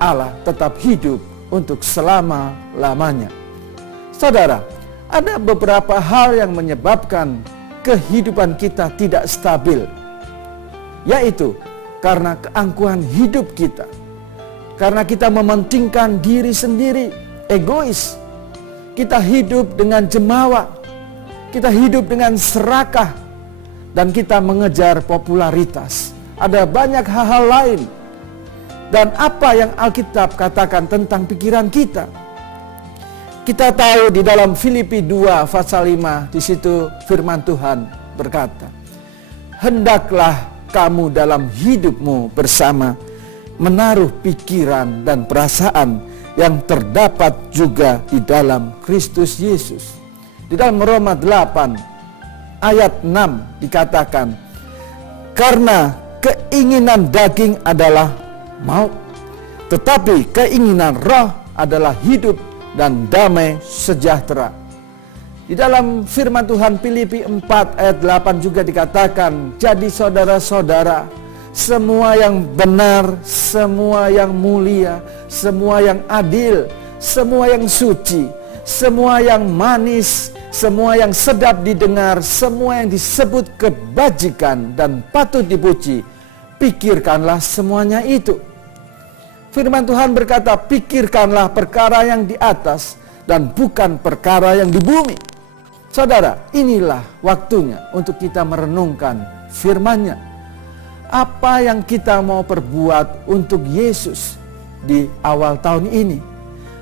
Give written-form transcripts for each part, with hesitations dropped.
Allah tetap hidup untuk selama-lamanya. Saudara, ada beberapa hal yang menyebabkan kehidupan kita tidak stabil, yaitu karena keangkuhan hidup kita, karena kita mementingkan diri sendiri, egois. Kita hidup dengan jemawa, kita hidup dengan serakah, dan kita mengejar popularitas. Ada banyak hal-hal lain. Dan apa yang Alkitab katakan tentang pikiran kita? Kita tahu di dalam Filipi 2 pasal 5, di situ firman Tuhan berkata, "Hendaklah kamu dalam hidupmu bersama menaruh pikiran dan perasaan yang terdapat juga di dalam Kristus Yesus." Di dalam Roma 8 ayat 6 dikatakan, "Karena keinginan daging adalah maut, tetapi keinginan roh adalah hidup dan damai sejahtera." Di dalam firman Tuhan Filipi 4 ayat 8 juga dikatakan, "Jadi saudara-saudara, semua yang benar, semua yang mulia, semua yang adil, semua yang suci, semua yang manis, semua yang sedap didengar, semua yang disebut kebajikan dan patut dipuji, pikirkanlah semuanya itu." Firman Tuhan berkata, pikirkanlah perkara yang di atas dan bukan perkara yang di bumi. Saudara, inilah waktunya untuk kita merenungkan firman-Nya. Apa yang kita mau perbuat untuk Yesus di awal tahun ini?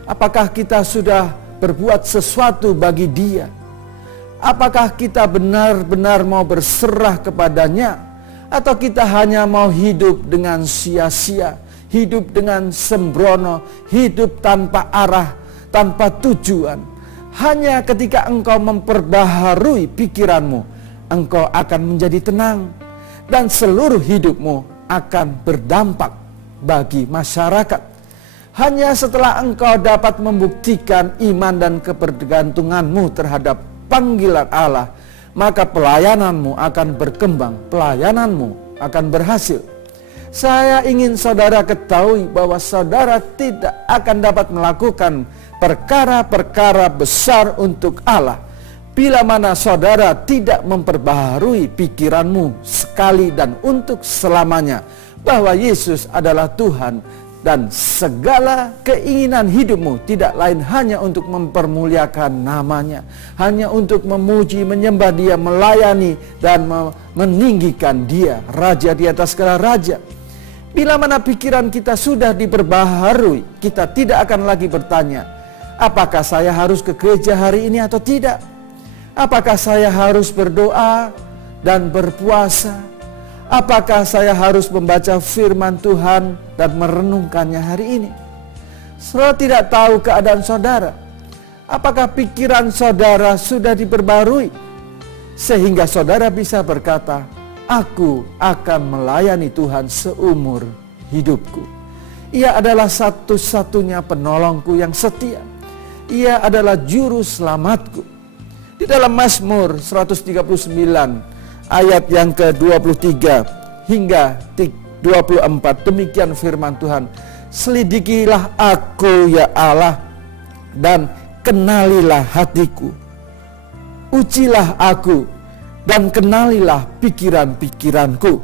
Apakah kita sudah berbuat sesuatu bagi Dia? Apakah kita benar-benar mau berserah kepadanya? Atau kita hanya mau hidup dengan sia-sia? Hidup dengan sembrono, hidup tanpa arah, tanpa tujuan. Hanya ketika engkau memperbaharui pikiranmu, engkau akan menjadi tenang. Dan seluruh hidupmu akan berdampak bagi masyarakat. Hanya setelah engkau dapat membuktikan iman dan kebergantunganmu terhadap panggilan Allah, maka pelayananmu akan berkembang, pelayananmu akan berhasil. Saya ingin saudara ketahui bahwa saudara tidak akan dapat melakukan perkara-perkara besar untuk Allah bila mana saudara tidak memperbaharui pikiranmu sekali dan untuk selamanya bahwa Yesus adalah Tuhan, dan segala keinginan hidupmu tidak lain hanya untuk mempermuliakan namanya, hanya untuk memuji, menyembah Dia, melayani dan meninggikan Dia, Raja di atas segala raja. Bila mana pikiran kita sudah diperbaharui, kita tidak akan lagi bertanya, apakah saya harus ke gereja hari ini atau tidak? Apakah saya harus berdoa dan berpuasa? Apakah saya harus membaca firman Tuhan dan merenungkannya hari ini? Saudara tidak tahu keadaan saudara. Apakah pikiran saudara sudah diperbarui? Sehingga saudara bisa berkata, aku akan melayani Tuhan seumur hidupku. Ia adalah satu-satunya penolongku yang setia. Ia adalah juru selamatku. Di dalam Mazmur 139 ayat yang ke-23 hingga 24, demikian firman Tuhan. Selidikilah aku ya Allah, dan kenalilah hatiku. Ujilah aku dan kenalilah pikiran-pikiranku.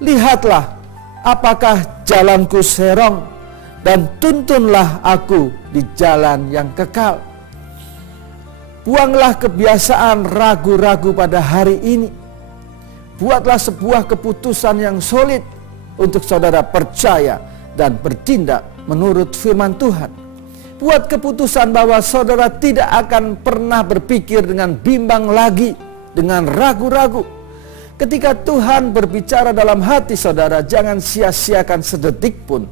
Lihatlah apakah jalanku serong, dan tuntunlah aku di jalan yang kekal. Buanglah kebiasaan ragu-ragu pada hari ini. Buatlah sebuah keputusan yang solid untuk saudara percaya dan bertindak menurut firman Tuhan. Buat keputusan bahwa saudara tidak akan pernah berpikir dengan bimbang lagi, dengan ragu-ragu. Ketika Tuhan berbicara dalam hati saudara, jangan sia-siakan sedetik pun.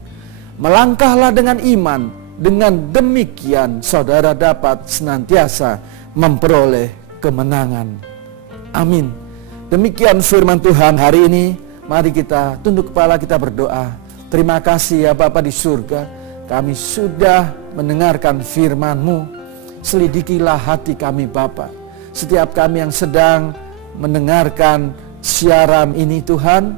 Melangkahlah dengan iman. Dengan demikian saudara dapat senantiasa memperoleh kemenangan. Amin. Demikian firman Tuhan hari ini. Mari kita tunduk kepala, kita berdoa. Terima kasih ya Bapa di surga, kami sudah mendengarkan firman-Mu. Selidikilah hati kami Bapa. Setiap kami yang sedang mendengarkan siaran ini Tuhan,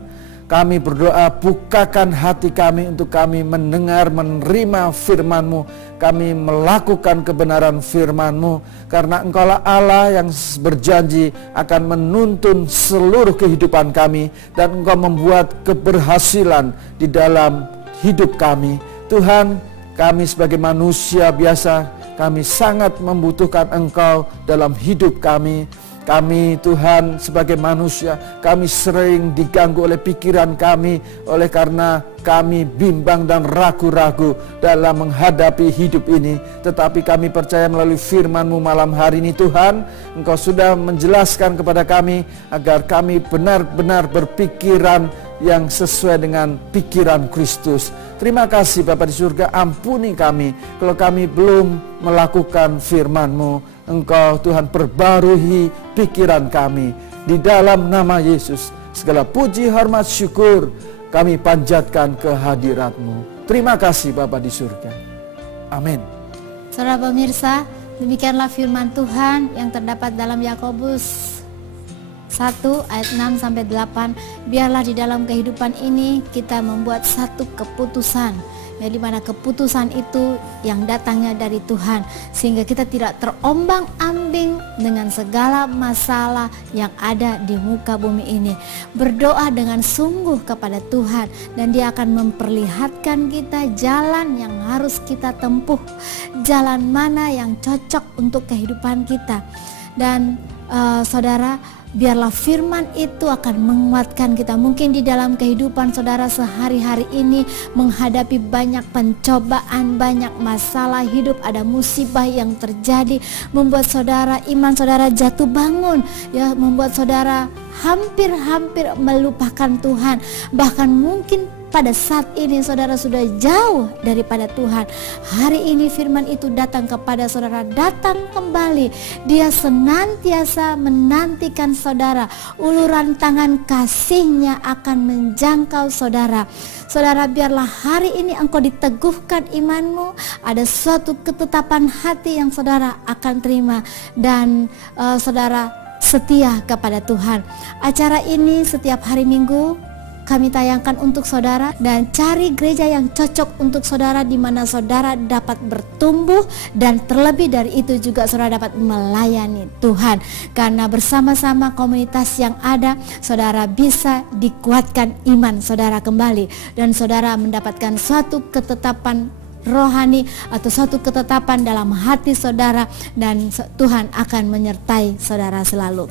Kami berdoa, bukakan hati kami untuk kami mendengar, menerima firman-Mu. Kami melakukan kebenaran firman-Mu, karena Engkaulah Allah yang berjanji akan menuntun seluruh kehidupan kami, dan Engkau membuat keberhasilan di dalam hidup kami. Tuhan, kami sebagai manusia biasa, kami sangat membutuhkan Engkau dalam hidup kami. Kami Tuhan sebagai manusia, kami sering diganggu oleh pikiran kami, oleh karena kami bimbang dan ragu-ragu dalam menghadapi hidup ini. Tetapi kami percaya melalui firman-Mu malam hari ini Tuhan, Engkau sudah menjelaskan kepada kami agar kami benar-benar berpikiran yang sesuai dengan pikiran Kristus. Terima kasih Bapa di surga, ampuni kami kalau kami belum melakukan firman-Mu. Engkau Tuhan perbarui pikiran kami. Di dalam nama Yesus, segala puji, hormat, syukur kami panjatkan kehadirat-Mu. Terima kasih Bapa di surga. Amin. Saudara pemirsa, demikianlah firman Tuhan yang terdapat dalam Yakobus 1 ayat 6 sampai 8. Biarlah di dalam kehidupan ini kita membuat satu keputusan, ya, di mana keputusan itu yang datangnya dari Tuhan, sehingga kita tidak terombang-ambing dengan segala masalah yang ada di muka bumi ini. Berdoa dengan sungguh kepada Tuhan, dan Dia akan memperlihatkan kita jalan yang harus kita tempuh, jalan mana yang cocok untuk kehidupan kita. Dan saudara, biarlah firman itu akan menguatkan kita. Mungkin di dalam kehidupan saudara sehari-hari ini menghadapi banyak pencobaan, banyak masalah hidup, ada musibah yang terjadi, membuat saudara, iman saudara jatuh bangun, ya, membuat saudara hampir-hampir melupakan Tuhan. Bahkan mungkin pada saat ini saudara sudah jauh daripada Tuhan. Hari ini firman itu datang kepada saudara, datang kembali. Dia senantiasa menantikan saudara. Uluran tangan kasih-Nya akan menjangkau saudara. Saudara, biarlah hari ini engkau diteguhkan imanmu. Ada suatu ketetapan hati yang saudara akan terima, dan saudara setia kepada Tuhan. Acara ini setiap hari Minggu kami tayangkan untuk saudara, dan cari gereja yang cocok untuk saudara, di mana saudara dapat bertumbuh, dan terlebih dari itu juga saudara dapat melayani Tuhan. Karena bersama-sama komunitas yang ada, saudara bisa dikuatkan iman saudara kembali, dan saudara mendapatkan suatu ketetapan rohani atau suatu ketetapan dalam hati saudara, dan Tuhan akan menyertai saudara selalu.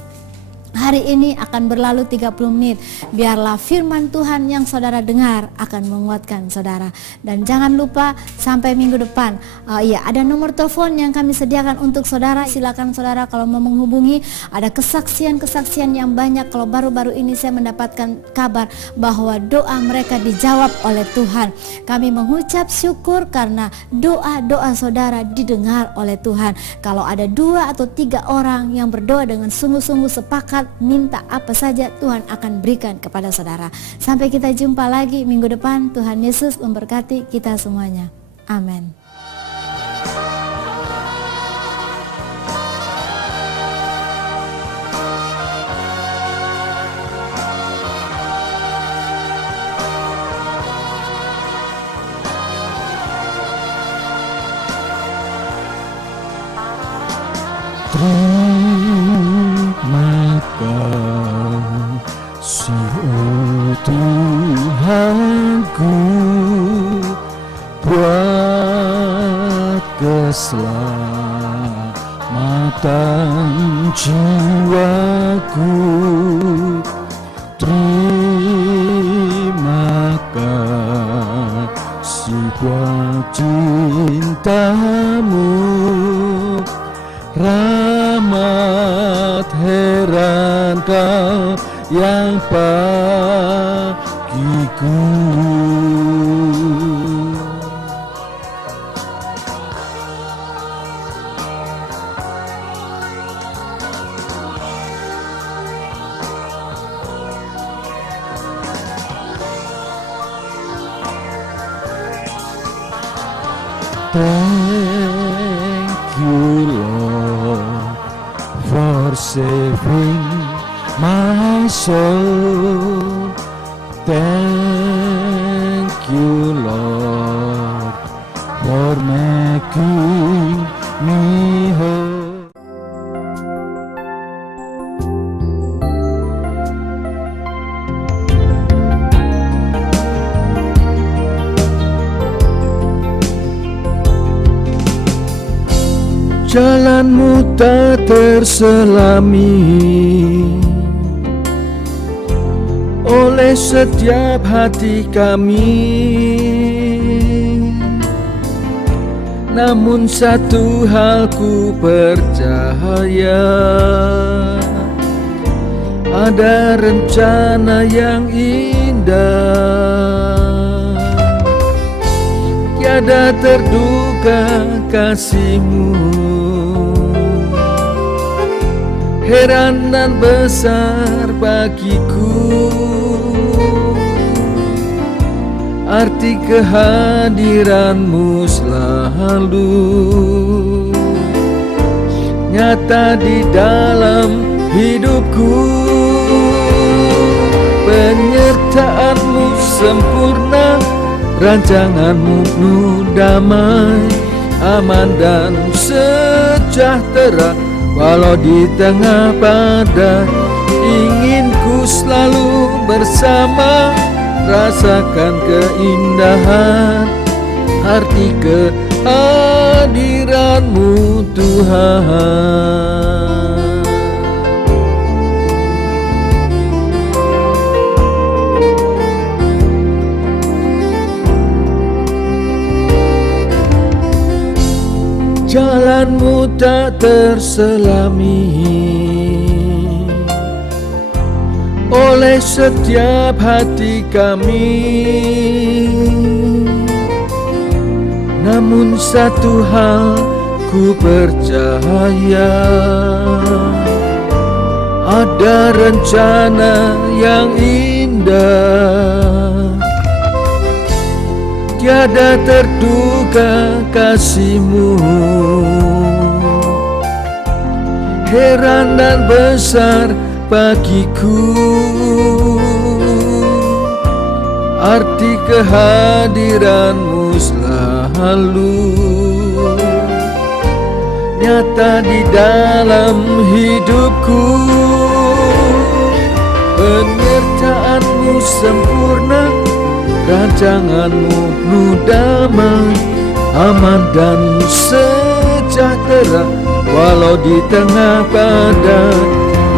Hari ini akan berlalu 30 menit. Biarlah firman Tuhan yang saudara dengar akan menguatkan saudara. Dan jangan lupa sampai minggu depan, ada nomor telepon yang kami sediakan untuk saudara. Silakan saudara kalau mau menghubungi. Ada kesaksian-kesaksian yang banyak. Kalau baru-baru ini saya mendapatkan kabar bahwa doa mereka dijawab oleh Tuhan. Kami mengucap syukur karena doa-doa saudara didengar oleh Tuhan. Kalau ada 2 atau 3 orang yang berdoa dengan sungguh-sungguh sepakat, minta apa saja, Tuhan akan berikan kepada saudara. Sampai kita jumpa lagi minggu depan. Tuhan Yesus memberkati kita semuanya. Amin. Terima kasih, oh Tuhanku, buat keselamatan jiwaku. Terima kasih buat cintamu, rahmat heran Kau yang bagiku. Thank you Lord for saving my soul. Thank Hormeku miho. Jalanmu tak terselami oleh setiap hati kami, namun satu hal ku percaya, ada rencana yang indah. Tiada terduga kasih-Mu, heran dan besar bagiku arti kehadiran-Mu selalu nyata di dalam hidupku. Penyertaan-Mu sempurna, rancangan-Mu penuh damai, aman dan sejahtera. Walau di tengah badai, ingin ku selalu bersama, rasakan keindahan arti kehadiran-Mu Tuhan. Jalan-Mu tak terselami oleh setiap hati kami, namun satu hal ku percaya, ada rencana yang indah. Tiada terduga kasih-Mu, heran dan besar bagiku arti kehadiran-Mu selalu nyata di dalam hidupku. Penyertaan-Mu sempurna, rancangan-Mu penuh damai, aman dan sejahtera. Walau di tengah badai,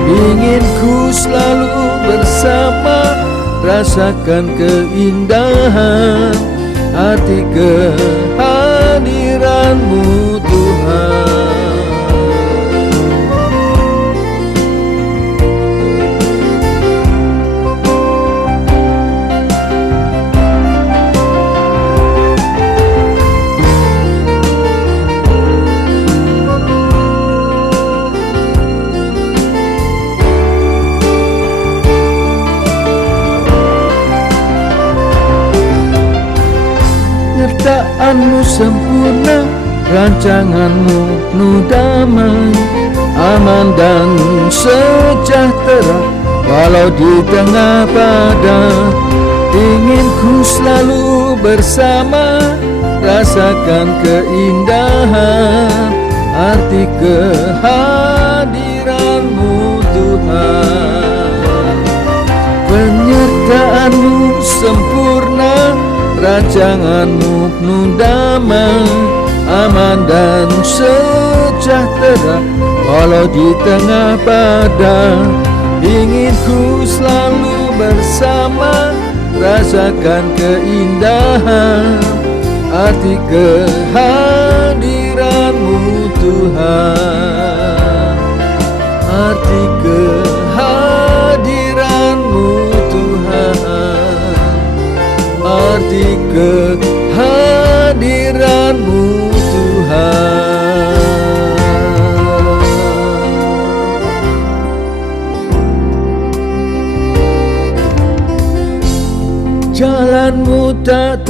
ingin ku selalu bersama, rasakan keindahan arti kehadiran-Mu Tuhan. Penyertaan-Mu sempurna, rancangan-Mu penuh damai, aman dan sejahtera. Walau di tengah badai, ingin ku selalu bersama, rasakan keindahan arti kehadiran-Mu Tuhan. Penyertaan-Mu sempurna, rancangan-Mu penuh damai, aman dan sejahtera. Walau di tengah badai, ingin ku selalu bersama, rasakan keindahan arti kehadiran-Mu Tuhan. Arti kehadiran-Mu Tuhan, arti kehadiran-Mu Tuhan. Jalan-Mu tak